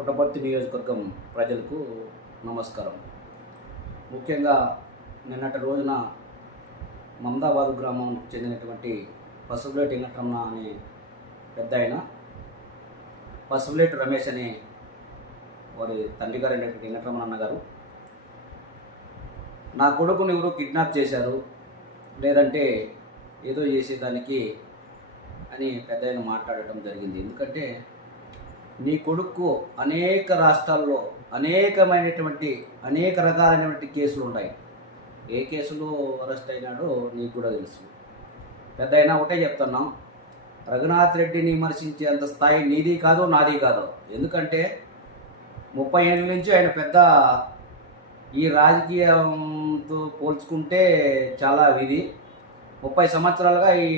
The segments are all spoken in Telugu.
పుట్టపర్తి నియోజకవర్గం ప్రజలకు నమస్కారం. ముఖ్యంగా నిన్నటి రోజున మమదాబాద్ గ్రామానికి చెందినటువంటి పసుపులేటి వెంకటరమణ అనే పెద్ద ఆయన పసుపులేటి రమేష్ అనే వారి తండ్రి గారు అయినటువంటి వెంకటరమణ అన్నగారు నా కొడుకుని ఎవరు కిడ్నాప్ చేశారు లేదంటే ఏదో చేసేదానికి అని పెద్ద ఆయన మాట్లాడటం జరిగింది. ఎందుకంటే నీ కొడుకు అనేక రాష్ట్రాల్లో అనేకమైనటువంటి అనేక రకాలైనటువంటి కేసులు ఉన్నాయి. ఏ కేసులో అరెస్ట్ అయినాడో నీకు కూడా తెలుసు. పెద్ద అయినా ఒకటే చెప్తున్నాం. రఘునాథ్ రెడ్డిని విమర్శించేంత స్థాయి నీది కాదు నాది కాదు. ఎందుకంటే ముప్పై ఏళ్ళ నుంచి ఆయన పెద్ద ఈ రాజకీయంతో పోల్చుకుంటే చాలా విధి. ముప్పై సంవత్సరాలుగా ఈ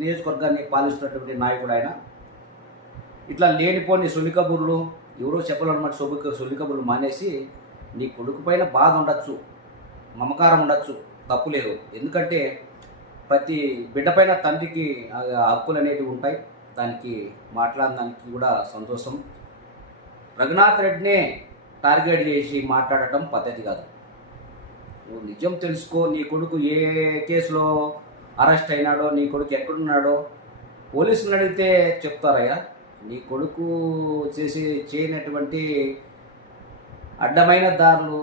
నియోజకవర్గాన్ని పాలిస్తున్నటువంటి నాయకుడు ఆయన. ఇట్లా లేనిపోని సులికబుర్లు ఎవరో చెప్పాలన్నమాట సులిక సులికబుర్లు మానేసి నీ కొడుకు పైన బాధ ఉండొచ్చు మమకారం ఉండొచ్చు తప్పు లేదు. ఎందుకంటే ప్రతి బిడ్డపైన తండ్రికి హక్కులు అనేటివి ఉంటాయి. దానికి మాట్లాడడానికి కూడా సంతోషం. రఘునాథ్ రెడ్డినే టార్గెట్ చేసి మాట్లాడటం పద్ధతి కాదు. నువ్వు నిజం తెలుసుకో నీ కొడుకు ఏ కేసులో అరెస్ట్ అయినాడో నీ కొడుకు ఎక్కడున్నాడో పోలీసులను అడిగితే చెప్తారయ్యా. నీ కొడుకు చేసే చేయనటువంటి అడ్డమైన దారులు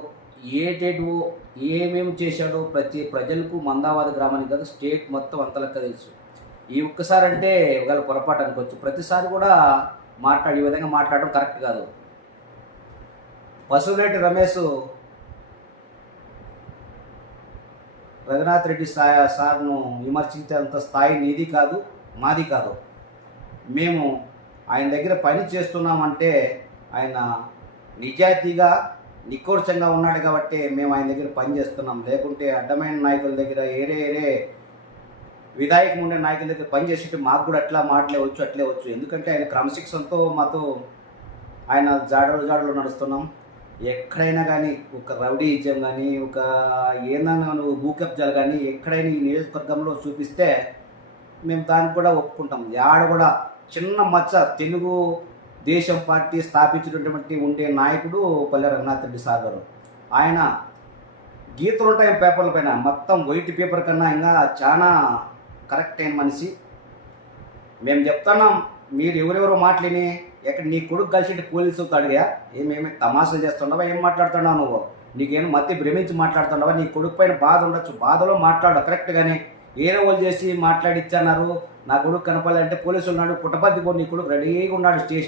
ఏటేటు ఏమేమి చేశాడో ప్రతి ప్రజలకు మందావాద గ్రామానికి కాదు స్టేట్ మొత్తం అంతలక్క తెలుసు. ఈ ఒక్కసారి అంటే ఒకవేళ పొరపాటు అనుకోవచ్చు. ప్రతిసారి కూడా మాట్లాడే ఈ విధంగా మాట్లాడడం కరెక్ట్ కాదు. పశువులేటి రమేష్ రఘునాథ్ రెడ్డి స్థాయి సార్ను విమర్శించేంత స్థాయి నీది కాదు మాది కాదు. మేము ఆయన దగ్గర పని చేస్తున్నామంటే ఆయన నిజాయితీగా నికోర్చంగా ఉన్నాడు కాబట్టి మేము ఆయన దగ్గర పని చేస్తున్నాం. లేకుంటే అడ్డమైన నాయకుల దగ్గర ఏరే ఏరే విధాయకం ఉండే నాయకుల దగ్గర పని చేసేట్టు మాకు కూడా అట్లా మాటలే వచ్చు అట్లే వచ్చు. ఎందుకంటే ఆయన క్రమశిక్షణతో మాతో ఆయన జాడలు జాడలు నడుస్తున్నాం. ఎక్కడైనా కానీ ఒక రౌడీజం కానీ ఒక ఏదైనా నువ్వు భూకబ్జాలు కానీ ఎక్కడైనా ఈ నియోజకవర్గంలో చూపిస్తే మేము దానికి కూడా ఒప్పుకుంటాం. యాడ కూడా చిన్న మచ్చ తెలుగు దేశం పార్టీ స్థాపించినటువంటి ఉండే నాయకుడు పల్లె రఘునాథ్ రెడ్డి సార్ గారు ఆయన గీతలు ఉంటాయి పేపర్ల పైన మొత్తం వైట్ పేపర్ కన్నా ఇంకా చాలా కరెక్ట్ అయిన మనిషి. మేము చెప్తున్నాం మీరు ఎవరెవరో మాటలేని ఎక్కడ నీ కొడుకు కలిసి పోలీసు అడిగా ఏమేమి తమాషలు చేస్తున్నావా ఏం మాట్లాడుతున్నావు నువ్వు? నీకేం మధ్య భ్రమించి మాట్లాడుతున్నావా? నీ కొడుకు పైన బాధ ఉండొచ్చు బాధలో మాట్లాడు కరెక్ట్గానే కానీ వాళ్ళు చేసి మాట్లాడిచ్చన్నారు నా కొడుకు కనపడాలంటే పోలీసులు ఉన్నాడు పుట్టపర్తి పోయి నీ కొడుకు రెడీగా ఉన్నాడు స్టేషన్.